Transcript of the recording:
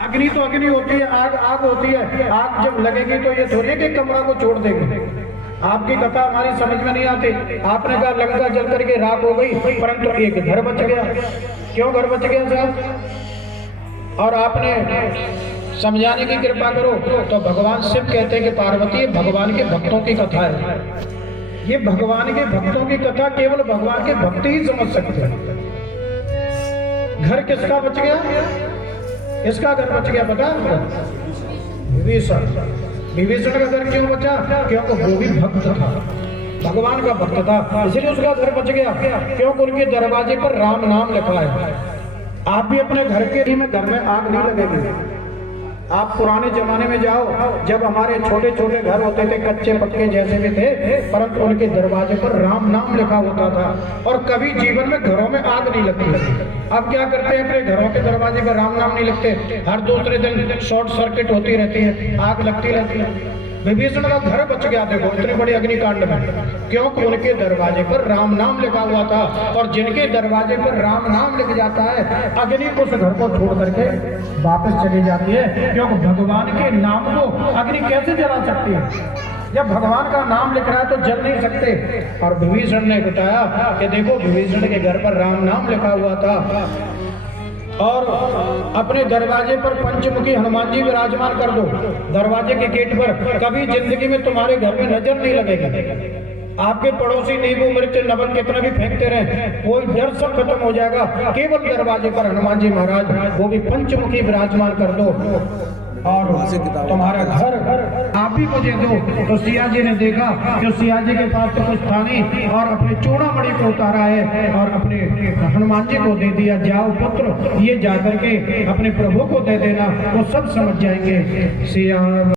अग्नि तो अग्नि होती है, आग आग होती है। आग जब लगेगी तो ये थोड़ी है कि कमरा को छोड़ देगी। आपकी कथा हमारी समझ में नहीं आती। आपने कहा लंका जल करके राख हो गई, परंतु एक घर बच गया। क्यों घर बच गया साहब? और आपने समझाने की कृपा करो तो भगवान शिव कहते हैं कि पार्वती भगवान के भक्तों की कथा है। ये भगवान के भक्तों की कथा केवल भगवान के भक्त ही समझ सकते हैं। घर किसका बच गया? इसका घर बच गया पता? विभीषण। विभीषण का घर क्यों बचा? क्योंकि वो भी भक्त था, भगवान का भक्त था, इसलिए उसका घर बच गया। क्योंकि उनके दरवाजे पर राम नाम लिखा है। आप भी अपने घर के में घर में आग नहीं लगेगी। आप पुराने जमाने में जाओ, जब हमारे छोटे छोटे घर होते थे, कच्चे पक्के जैसे भी थे, परंतु उनके दरवाजे पर राम नाम लिखा होता था और कभी जीवन में घरों में आग नहीं लगती। अब क्या करते हैं, अपने घरों के दरवाजे पर राम नाम नहीं लिखते, हर दूसरे दिन शॉर्ट सर्किट होती रहती है, आग लगती रहती है। विभीषण का घर बच गया, देखो इतने बड़े अग्निकांड में, क्योंकि उनके दरवाजे पर राम नाम लिखा हुआ था। और जिनके दरवाजे पर राम नाम लिख जाता है, अग्नि उस घर को छोड़ करके वापस चली जाती है। क्योंकि भगवान के नाम को अग्नि कैसे जला सकती है? जब भगवान का नाम लिख रहा है तो जल नहीं सकते। और विभीषण ने बताया कि देखो विभीषण के घर पर राम नाम लिखा हुआ था और अपने दरवाजे पर पंचमुखी हनुमान जी विराजमान कर दो, दरवाजे के गेट पर। कभी जिंदगी में तुम्हारे घर में नजर नहीं लगेगा। आपके पड़ोसी नींबू मिर्च नमक कितना भी फेंकते रहे, कोई डर सब खत्म हो जाएगा। केवल दरवाजे पर हनुमान जी महाराज, वो भी पंचमुखी विराजमान कर दो और तुम्हारा घर आप ही मुझे दो। तो सिया जी ने देखा कि सिया जी के पास तो कुछ था नहीं और अपने चूड़ामणि को उतारा है और अपने हनुमान जी को दे दिया। जाओ पुत्र, ये जाकर के अपने प्रभु को दे देना, वो सब समझ जाएंगे। सिया